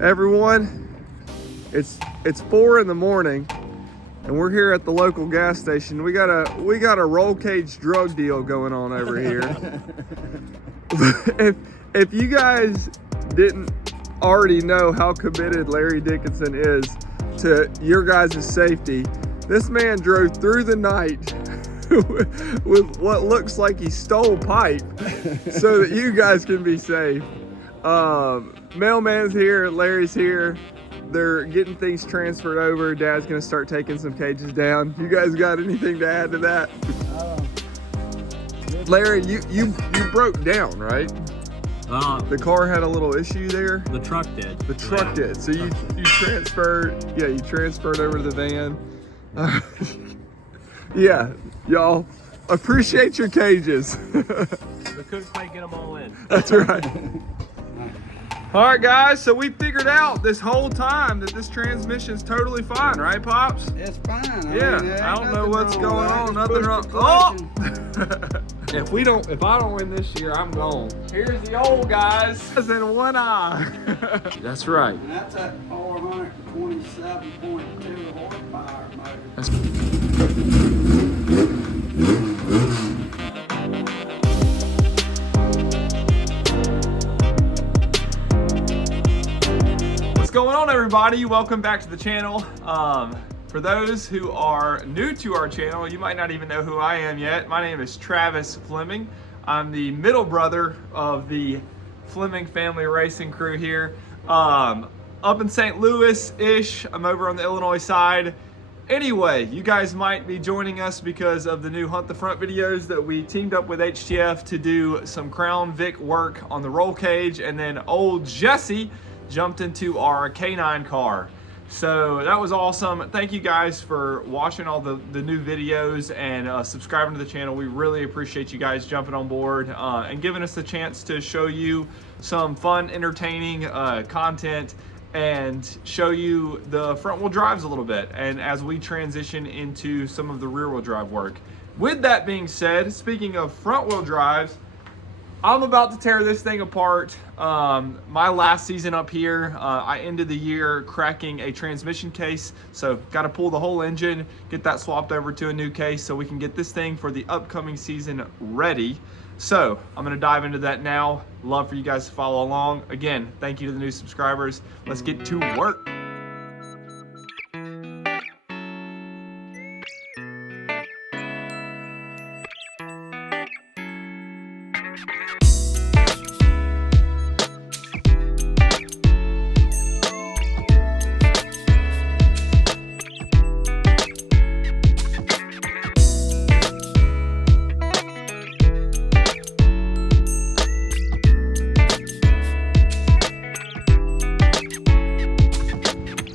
Everyone, it's 4 in the morning and we're here at the local gas station. We got a roll cage drug deal going on over here. if you guys didn't already know how committed Larry Dickinson is to your guys' safety, this man drove through the night with what looks like he stole pipe so that you guys can be safe. Mailman's here, Larry's here. They're getting things transferred over. Dad's gonna start taking some cages down. You guys got anything to add to that? Larry, you broke down, right? The car had a little issue there. The truck did. The truck did. So you transferred, you transferred over to the van. Yeah, y'all appreciate your cages. We couldn't quite get them all in. That's right. All right, guys, so we figured out this whole time that this transmission's totally fine, right, Pops? It's fine. I don't know what's going on. Nothing wrong. Oh! If I don't win this year, I'm gone. Here's the old guys in one eye. That's right. And that's at 427.2 horsepower motor. What's going on, everybody? Welcome back to the channel. For those who are new to our channel, you might not even know who I am yet. My name is Travis Fleming. I'm the middle brother of the Fleming family racing crew here. Up in St. Louis-ish. I'm over on the Illinois side. Anyway, you guys might be joining us because of the new Hunt the Front videos that we teamed up with HTF to do some Crown Vic work on the roll cage, and then old Jesse jumped into our K9 car. So that was awesome. Thank you guys for watching all the new videos and subscribing to the channel. We really appreciate you guys jumping on board and giving us the chance to show you some fun, entertaining content and show you the front wheel drives a little bit, and as we transition into some of the rear wheel drive work. With that being said, speaking of front wheel drives, I'm about to tear this thing apart. My last season up here, I ended the year cracking a transmission case. So got to pull the whole engine, get that swapped over to a new case so we can get this thing for the upcoming season ready. So I'm gonna dive into that now. Love for you guys to follow along. Again, thank you to the new subscribers. Let's get to work.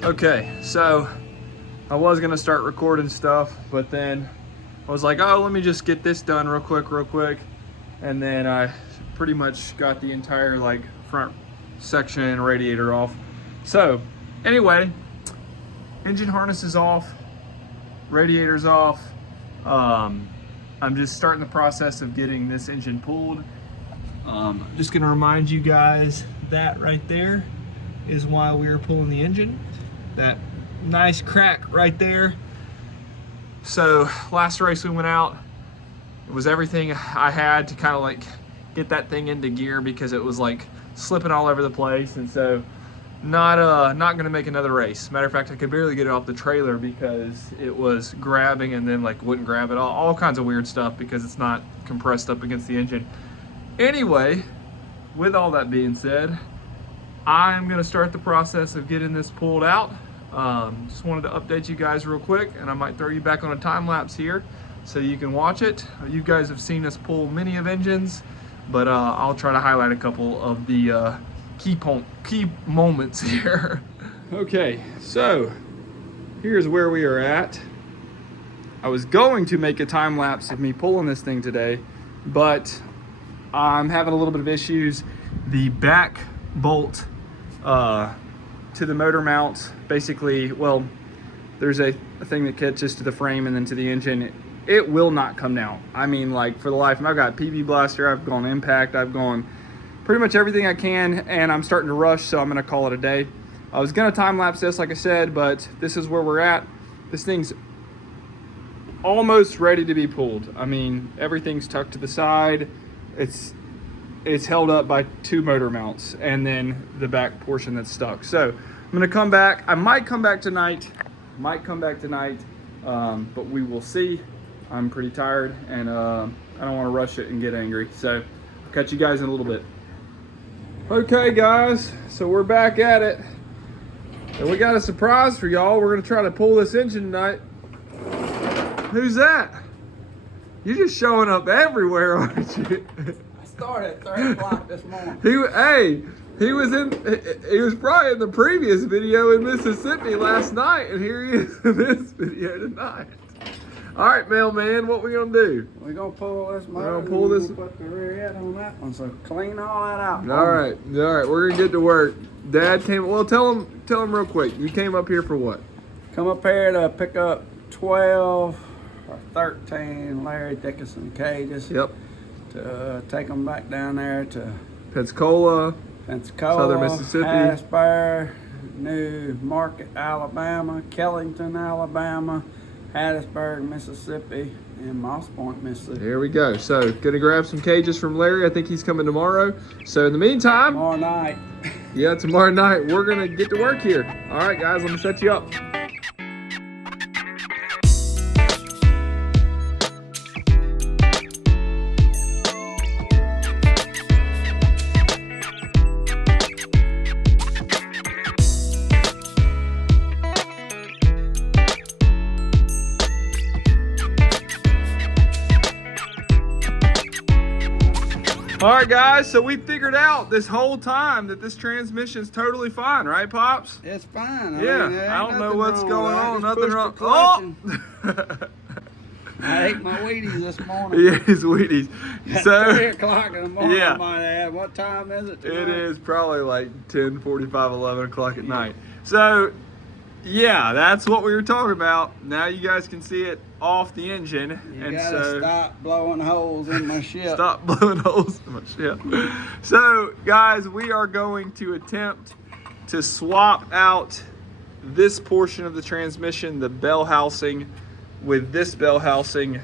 Okay, so I was gonna start recording stuff, but then I was like, oh, let me just get this done real quick. And then I pretty much got the entire front section and radiator off. So anyway, engine harness is off, radiator's off. I'm just starting the process of getting this engine pulled. I'm just gonna remind you guys that right there is why we are pulling the engine. That nice crack right there. So last race we went out, it was everything I had to kind of get that thing into gear because it was slipping all over the place, and so not gonna make another race. Matter of fact, I could barely get it off the trailer because it was grabbing and then wouldn't grab it, all kinds of weird stuff because it's not compressed up against the engine. Anyway, with all that being said, I'm gonna start the process of getting this pulled out. Just wanted to update you guys real quick, and I might throw you back on a time lapse here so you can watch it. You guys have seen us pull many of engines, but I'll try to highlight a couple of the key moments here. Okay, so here's where we are at. I was going to make a time lapse of me pulling this thing today, but I'm having a little bit of issues. The back bolt to the motor mount, basically, well, there's a thing that catches to the frame and then to the engine. It will not come down. I mean, for the life of me, I've got PB Blaster, I've gone Impact, I've gone pretty much everything I can, and I'm starting to rush, so I'm gonna call it a day. I was gonna time lapse this, like I said, but this is where we're at. This thing's almost ready to be pulled. I mean, everything's tucked to the side. It's held up by 2 motor mounts and then the back portion that's stuck. So I'm gonna come back. I might come back tonight, but we will see. I'm pretty tired and I don't wanna rush it and get angry. So I'll catch you guys in a little bit. Okay guys, so we're back at it. And we got a surprise for y'all. We're gonna try to pull this engine tonight. Who's that? You're just showing up everywhere, aren't you? I started at 3 o'clock this morning. He was probably in the previous video in Mississippi last night, and here he is in this video tonight. All right, mailman, what we gonna do? We're gonna pull this motor. We're gonna pull this. Put the rear end on that one, so clean all that out. All right, we're gonna get to work. Dad came. Well, tell him real quick. You came up here for what? Come up here to pick up 12 or 13 Larry Dickinson cages. Yep. To take them back down there to Pensacola, Southern Mississippi, Hattiesburg, New Market, Alabama, Kellington, Alabama, Hattiesburg, Mississippi, and Moss Point, Mississippi. Here we go. So, gonna grab some cages from Larry. I think he's coming tomorrow. So, in the meantime, Tomorrow night. Yeah, tomorrow night we're gonna get to work here. All right, guys, let me set you up. All right, guys, so we figured out this whole time that this transmission's totally fine, right, Pops? It's fine. Yeah, I don't know what's going on. Nothing wrong. Oh! I ate my Wheaties this morning. Yeah, his Wheaties. So, 3 o'clock in the morning, yeah. I might add. What time is it tonight? it is probably like 10:45, 11 o'clock at night. So, yeah, that's what we were talking about. Now you guys can see it off the engine. You gotta stop blowing holes in my ship. Stop blowing holes in my ship. So, guys, we are going to attempt to swap out this portion of the transmission, the bell housing, with this bell housing.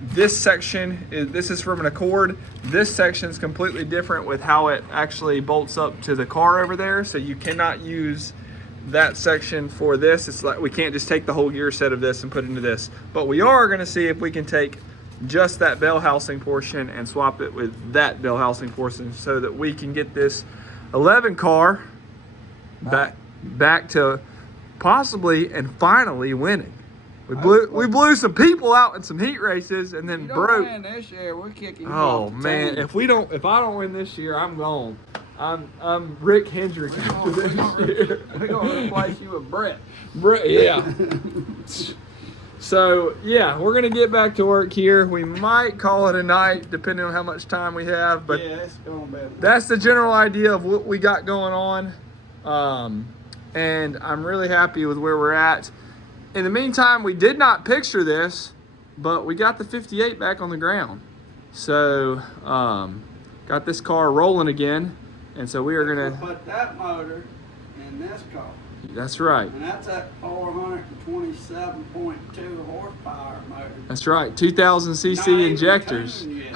This section this is from an Accord. This section is completely different with how it actually bolts up to the car over there. So you cannot use that section for this. It's like we can't just take the whole gear set of this and put it into this, but we are going to see if we can take just that bell housing portion and swap it with that bell housing portion so that we can get this 11 car back to possibly and finally winning. We blew some people out in some heat races and then broke. Win this year, we're kicking you Oh off the man, team. if I don't win this year, I'm gone. I'm Rick Hendrick after this year. We're gonna replace you with Brett. Yeah. So yeah, we're gonna get back to work here. We might call it a night depending on how much time we have, but Yeah, it's going better. that's the general idea of what we got going on. And I'm really happy with where we're at. In the meantime, we did not picture this, but we got the 58 back on the ground. So got this car rolling again. And so we are We'll gonna put that motor in this car. That's right. And that's at 427.2 horsepower motor. That's right. 2000 Not cc even injectors. tuned yet.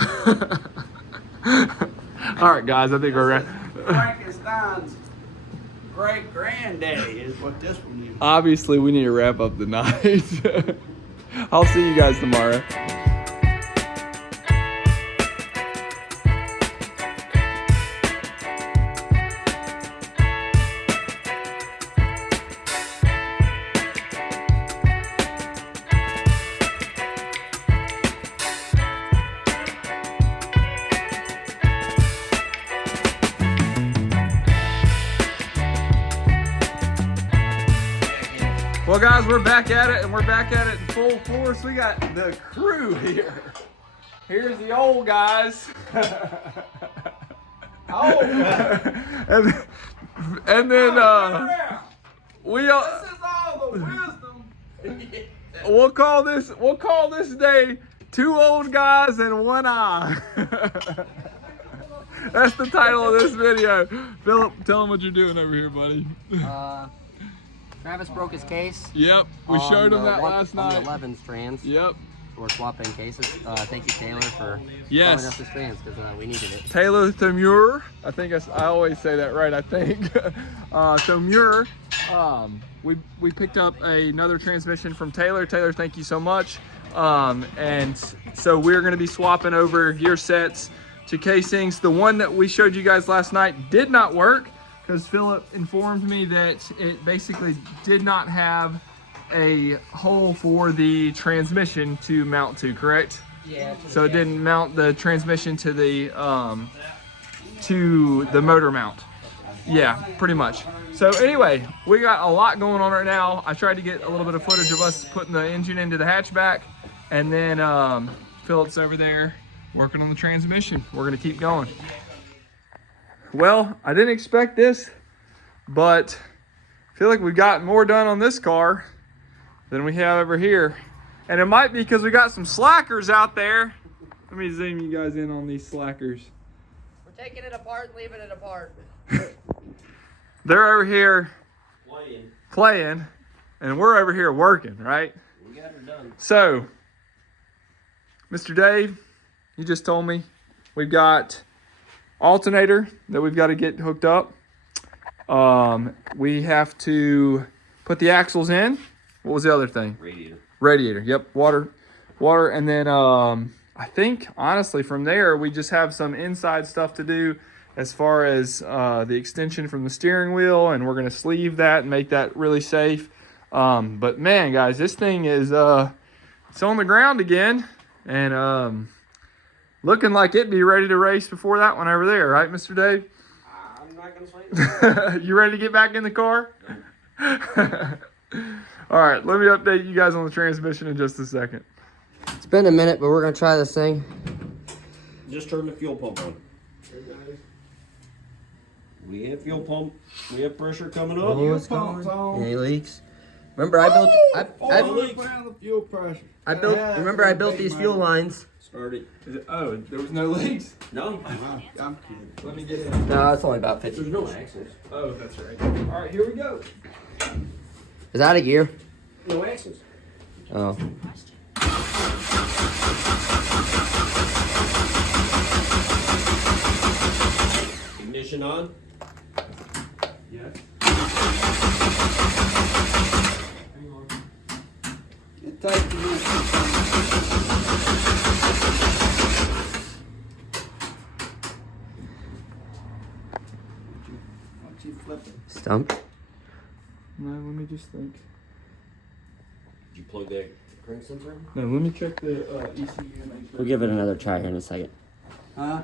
All right, guys, I think we're ready. Frankenstein's great granddaddy is what this one is. Obviously, we need to wrap up the night. I'll see you guys tomorrow. Well, guys, we're back at it, and we're back at it in full force. We got the crew here. Here's the old guys. and then we This is all the wisdom. we'll call this day 2 old guys and 1 eye. That's the title of this video. Philip, tell them what you're doing over here, buddy. Travis broke his case. Yep, we showed him that last on night. the 11 strands. Yep. We're swapping cases. Thank you, Taylor, for Yes. throwing us the strands because we needed it. Taylor Thomure. I think I always say that right, I think. Thomure. We picked up another transmission from Taylor. Taylor, thank you so much. And so we're gonna be swapping over gear sets to casings. The one that we showed you guys last night did not work because Philip informed me that it basically did not have a hole for the transmission to mount to, correct? Yeah. So it didn't mount the transmission to the motor mount. Yeah, pretty much. So anyway, we got a lot going on right now. I tried to get a little bit of footage of us putting the engine into the hatchback, and then Philip's over there working on the transmission. We're gonna keep going. Well, I didn't expect this, but I feel like we've got more done on this car than we have over here. And it might be because we got some slackers out there. Let me zoom you guys in on these slackers. We're taking it apart, leaving it apart. They're over here playing, and we're over here working, right? We got her done. So, Mr. Dave, you just told me we've got alternator that we've got to get hooked up. We have to put the axles in. What was the other thing? Radiator. Yep. Water. And then I think honestly from there we just have some inside stuff to do as far as the extension from the steering wheel, and we're gonna sleeve that and make that really safe. But man, guys, this thing is it's on the ground again, and looking like it'd be ready to race before that one over there, right, Mr. Dave? I'm not gonna say that. You ready to get back in the car? All right, let me update you guys on the transmission in just a second. It's been a minute, but we're gonna try this thing. Just turn the fuel pump on. We have fuel pump. We have pressure coming up. Oh, it's pump's going. on. Any leaks? Remember, I built. The fuel pressure. Remember, I built these fuel lines. Start it. Oh, there was no leaks? No. I'm kidding. Let me get in. No, it's only about 50. There's no axles. Oh, that's right. All right, here we go. Is that a gear? No axles. Oh. Ignition on. Yes. Hang on. It takes a minute. Once you flip it. Stump. No, let me just think. Did you plug that crank sensor in? No, let me check the ECU and make sure. We'll give it another try here in a second. Huh?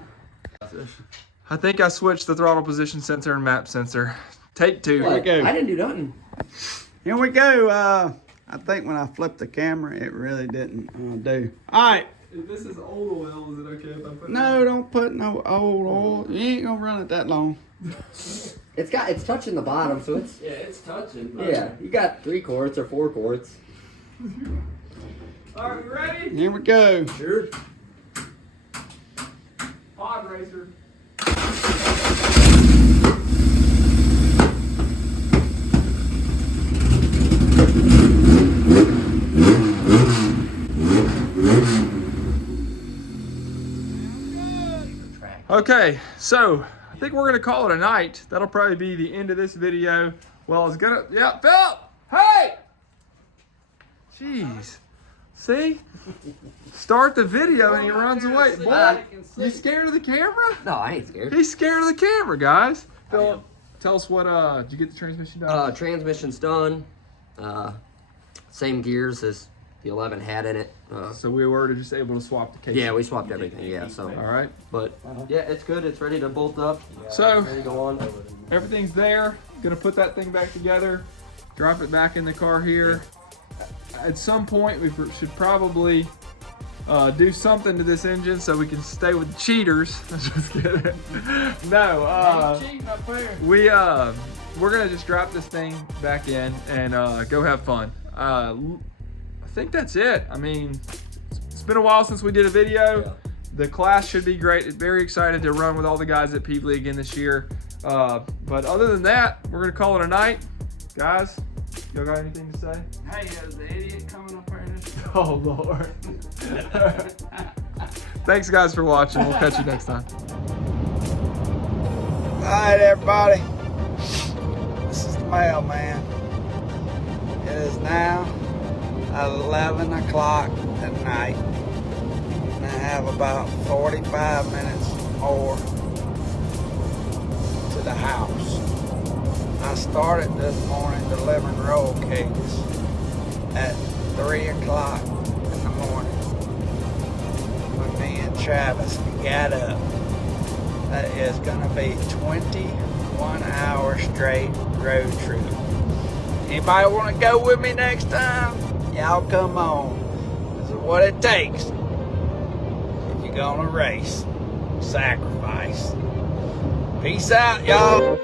I think I switched the throttle position sensor and map sensor. Take two. Here we go. I didn't do nothing. Here we go. I think when I flipped the camera, it really didn't do. All right. If this is old oil, is it okay if I put No, don't put no old oil. You ain't gonna run it that long. It's touching the bottom, so it's. Yeah, it's touching. Yeah, you got 3 quarts or 4 quarts. All right, we ready? Here we go. Sure. Pod racer. Okay, so I think we're gonna call it a night. That'll probably be the end of this video. Well, it's gonna, yeah, Phil, hey! Jeez, see? Start the video and he runs away. Boy, you scared of the camera? No, I ain't scared. He's scared of the camera, guys. Phil, tell us what, did you get the transmission done? Transmission's done. Same gears as the 11 had in it. So we were just able to swap the case. Yeah, we swapped everything. Yeah, so. All right. But yeah, it's good. It's ready to bolt up. So Ready to go on. everything's there. Gonna put that thing back together, drop it back in the car here. At some point, we should probably do something to this engine so we can stay with the cheaters. Just kidding. No, we're gonna just drop this thing back in and go have fun. I think that's it. I mean, it's been a while since we did a video, the class should be great. Very excited to run with all the guys at Peevely again this year. But other than that, we're gonna call it a night. Guys, y'all got anything to say? Hey, is the idiot coming up here? Oh, Lord. Thanks, guys, for watching. We'll catch you next time. All right, everybody. This is the mailman. It is now 11 o'clock at night. And I have about 45 minutes more to the house. I started this morning delivering roll cages at 3 o'clock in the morning when me and Travis got up. That is gonna be 21 hour straight road trip. Anybody wanna go with me next time? Y'all come on. This is what it takes if you're gonna race. Sacrifice. Peace out, y'all.